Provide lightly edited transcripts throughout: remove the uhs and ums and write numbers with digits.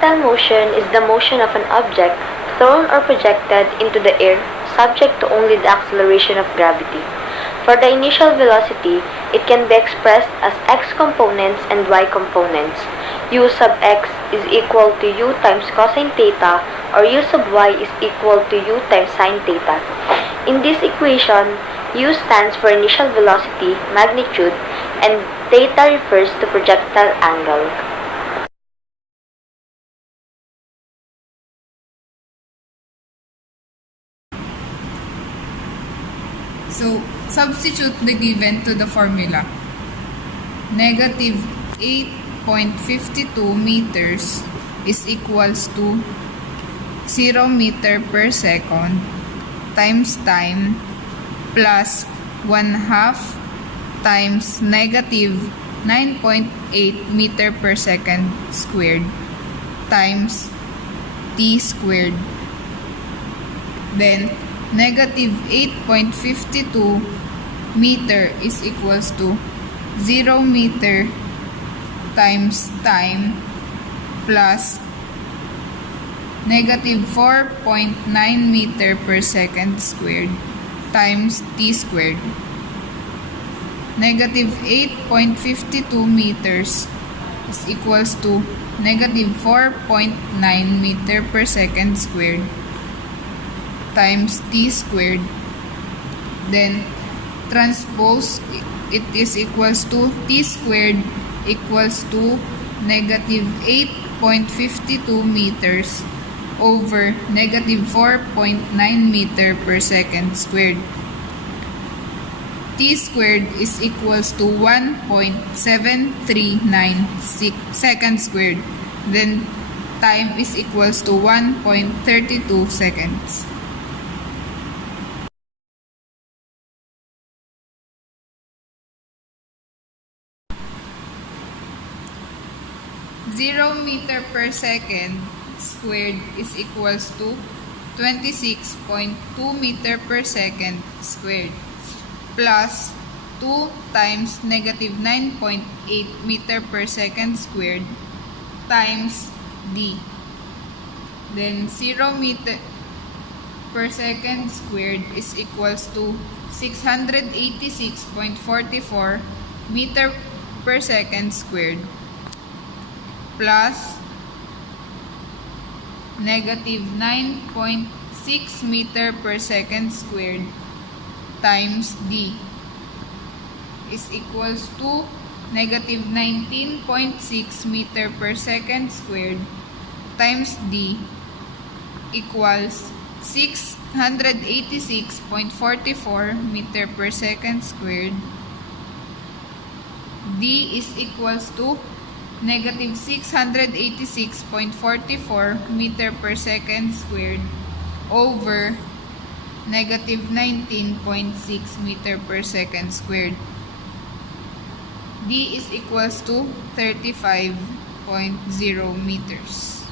Projectile motion is the motion of an object thrown or projected into the air subject to only the acceleration of gravity. For the initial velocity, it can be expressed as x components and y components. U sub x is equal to u times cosine theta, or u sub y is equal to u times sine theta. In this equation, u stands for initial velocity, magnitude, and theta refers to projectile angle. So, substitute the given to the formula. Negative 8.52 meters is equals to 0 meter per second times time plus 1/2 times negative 9.8 meter per second squared times t squared. Then, negative 8.52 meter is equals to 0 meter times time plus negative 4.9 meter per second squared times t squared. Negative 8.52 meters is equals to negative 4.9 meter per second squared times t squared. Then transpose it is equals to t squared equals to negative 8.52 meters over negative 4.9 meter per second squared. T squared is equals to 1.7396 seconds squared. Then time is equals to 1.32 seconds. 0 meter per second squared is equals to 26.2 meter per second squared plus 2 times negative 9.8 meter per second squared times d. Then 0 meter per second squared is equals to 686.44 meter per second squared plus negative 9.6 meter per second squared times d is equals to negative 19.6 meter per second squared times d equals 686.44 meter per second squared. D is equals to negative 686.44 meter per second squared over negative 19.6 meter per second squared. D is equals to 35.0 meters.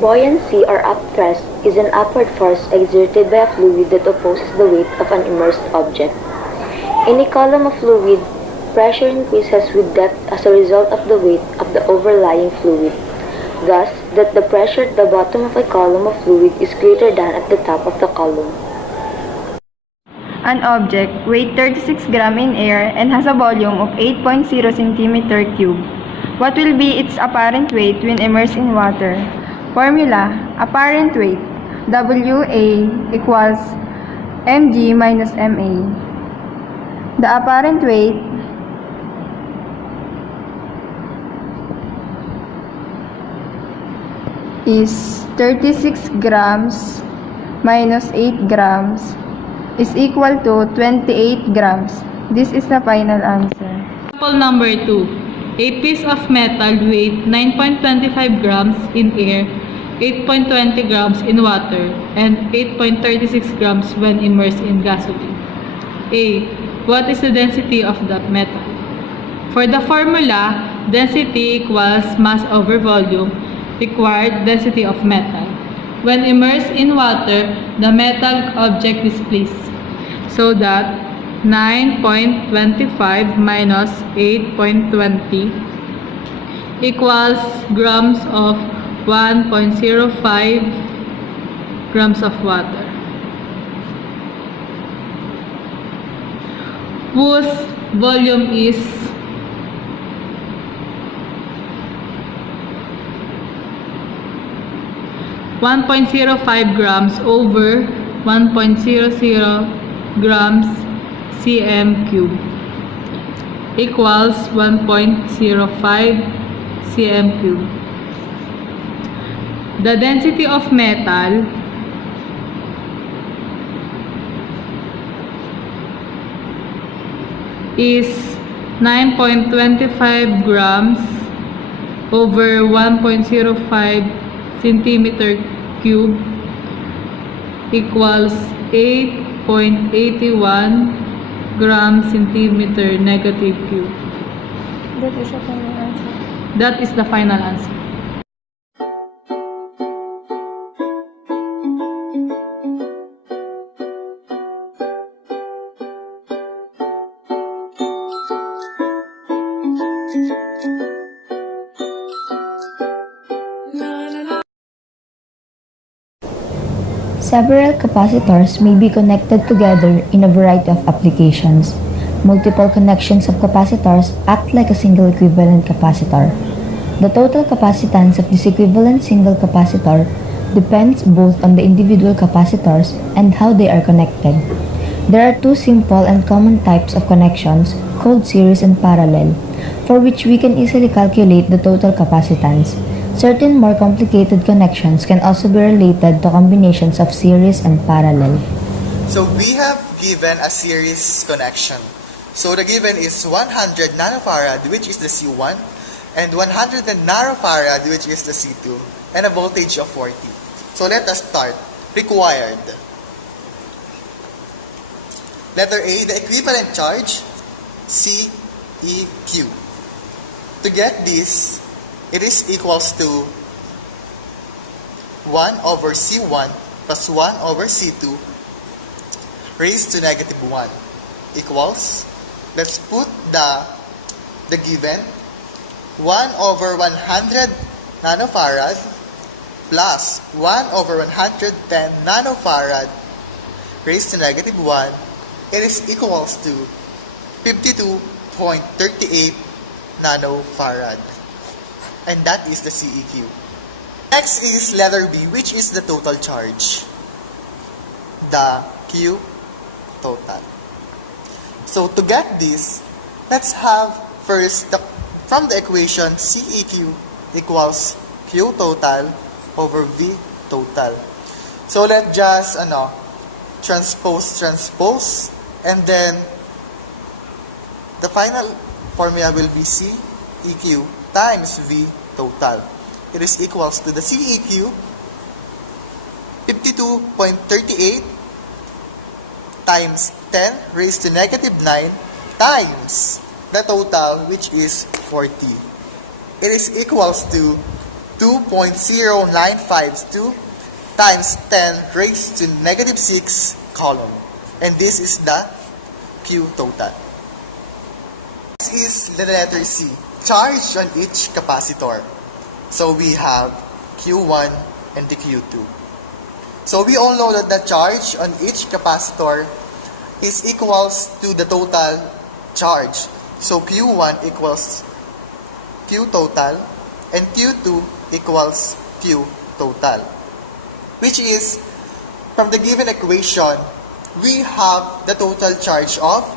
Buoyancy or upthrust is an upward force exerted by a fluid that opposes the weight of an immersed object. In a column of fluid, pressure increases with depth as a result of the weight of the overlying fluid, thus that the pressure at the bottom of a column of fluid is greater than at the top of the column. An object weighs 36 grams in air and has a volume of 8.0 centimeter cubed. What will be its apparent weight when immersed in water? Formula: apparent weight WA equals mg minus ma. The apparent weight is 36 grams minus 8 grams is equal to 28 grams. This is the final answer. Example number 2. A piece of metal weighed 9.25 grams in air, 8.20 grams in water, and 8.36 grams when immersed in gasoline. A. What is the density of the metal? For the formula, density equals mass over volume, required density of metal. When immersed in water, the metal object displays. So that 9.25 minus 8.20 equals grams of 1.05 grams of water, whose volume is 1.05 grams over 1.00 grams cm cube equals 1.05 cm cube. The density of metal is 9.25 grams over 1.05 centimeter cube equals 8.81 grams centimeter negative cube. That is a final answer. That is the final answer. Several capacitors may be connected together in a variety of applications. Multiple connections of capacitors act like a single equivalent capacitor. The total capacitance of this equivalent single capacitor depends both on the individual capacitors and how they are connected. There are two simple and common types of connections called series and parallel, for which we can easily calculate the total capacitance. Certain more complicated connections can also be related to combinations of series and parallel. So we have given a series connection. So the given is 100 nanofarad, which is the C1, and 110 nanofarad, which is the C2, and a voltage of 40. So let us start. Required. Letter A, the equivalent charge, CEQ. To get this, it is equals to 1 over C1 plus 1 over C2 raised to negative 1 equals, let's put the given, 1 over 100 nanofarad plus 1 over 110 nanofarad raised to negative 1, it is equals to 52.38 nanofarad. And that is the CEQ. Next is letter B, which is the total charge. The Q total. So to get this, let's have first from the equation CEQ equals Q total over V total. So let's just transpose, and then the final formula will be CEQ times V total. It is equals to the CEQ 52.38 times 10 raised to negative 9 times the total, which is 40. It is equals to 2.0952 times 10 raised to negative 6 column. And this is the Q total. This is the letter C, charge on each capacitor. So we have Q1 and the Q2. So we all know that the charge on each capacitor is equals to the total charge. So Q1 equals Q total and Q2 equals Q total. Which is, from the given equation, we have the total charge of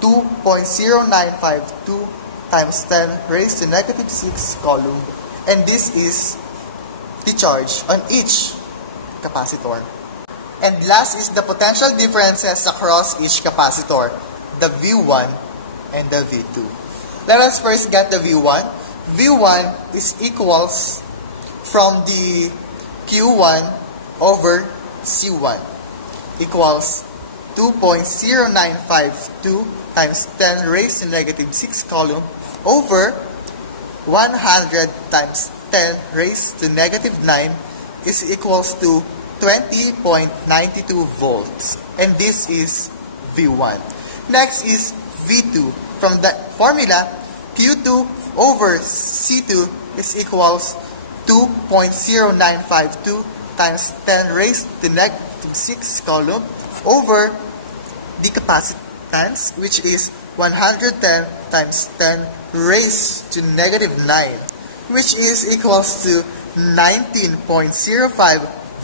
2.0952 times 10 raised to negative 6 coulomb. And this is the charge on each capacitor. And last is the potential differences across each capacitor, the V1 and the V2. Let us first get the V1. V1 is equals from the Q1 over C1 equals 2 2.0952 times 10 raised to negative 6 coulomb over 100 times 10 raised to negative 9 is equals to 20.92 volts. And this is V1. Next is V2. From the formula, Q2 over C2 is equals 2.0952 times 10 raised to negative 6 coulomb over the capacitance, which is 110 times 10 raised to negative 9, which is equals to 19.05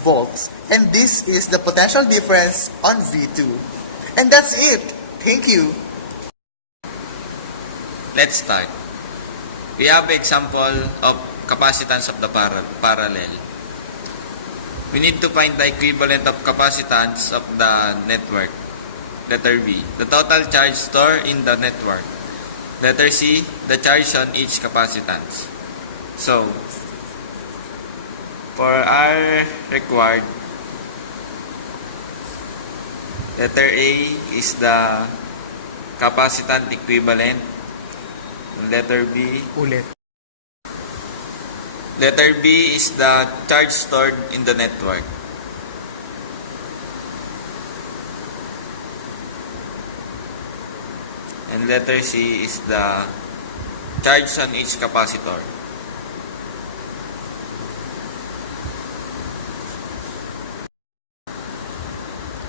volts. And this is the potential difference on V2. And that's it. Thank you. Let's start. We have example of capacitance of the parallel. We need to find the equivalent of capacitance of the network. Letter B, the total charge stored in the network. Letter C, the charge on each capacitance. So, for our required, letter A is the capacitance equivalent. Letter B. Letter B is the charge stored in the network. And letter C is the charge on each capacitor.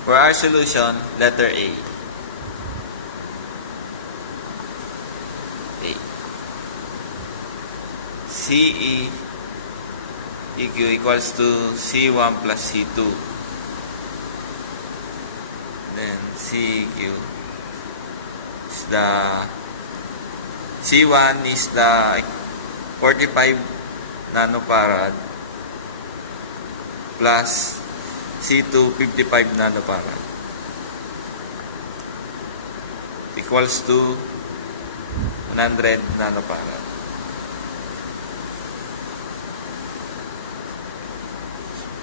For our solution, letter A. CE EQ equals to C1 plus C2. Then CEQ is the C1 is the 45 nanofarad plus C2 55 nanofarad equals to 100 nanofarad.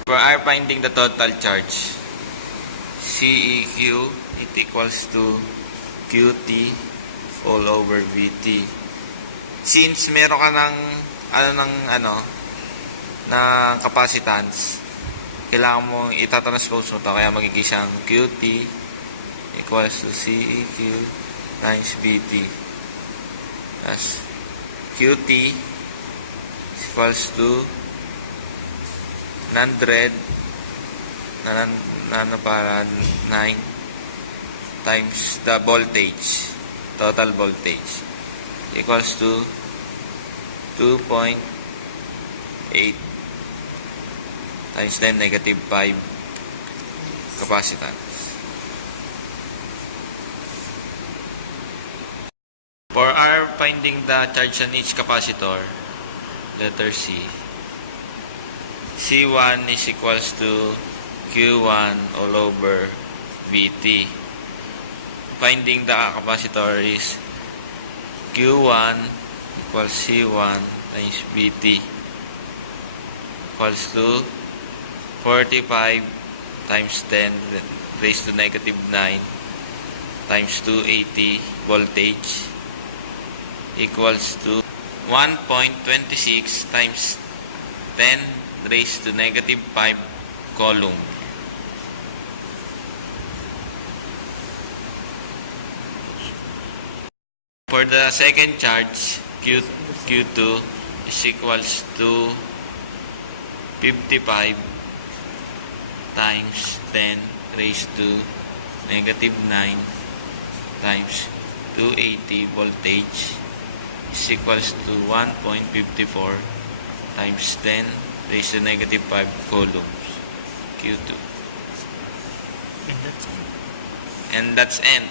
For our finding the total charge, CEQ, it equals to QT all over VT. Since meron ka ng capacitance, kailangan mo itatranspose mo to, kaya magiging siyang QT equals to CEQ times VT. As QT equals to 100 nanofarad 9 times the voltage, total voltage, equals to 2.8 times 10 negative 5 capacitance. For our finding the charge on each capacitor, letter C, C1 is equals to Q1 all over VT. Finding the capacitor is Q1 equals C1 times VT equals to 45 times 10 raised to negative 9 times 280 voltage equals to 1.26 times 10 raised to negative 5 coulomb. For the second charge, Q2 is equals to 55 times 10 raised to negative 9 times 280 voltage is equals to 1.54 times 10 raised to negative 5 coulombs. Q2. And that's N.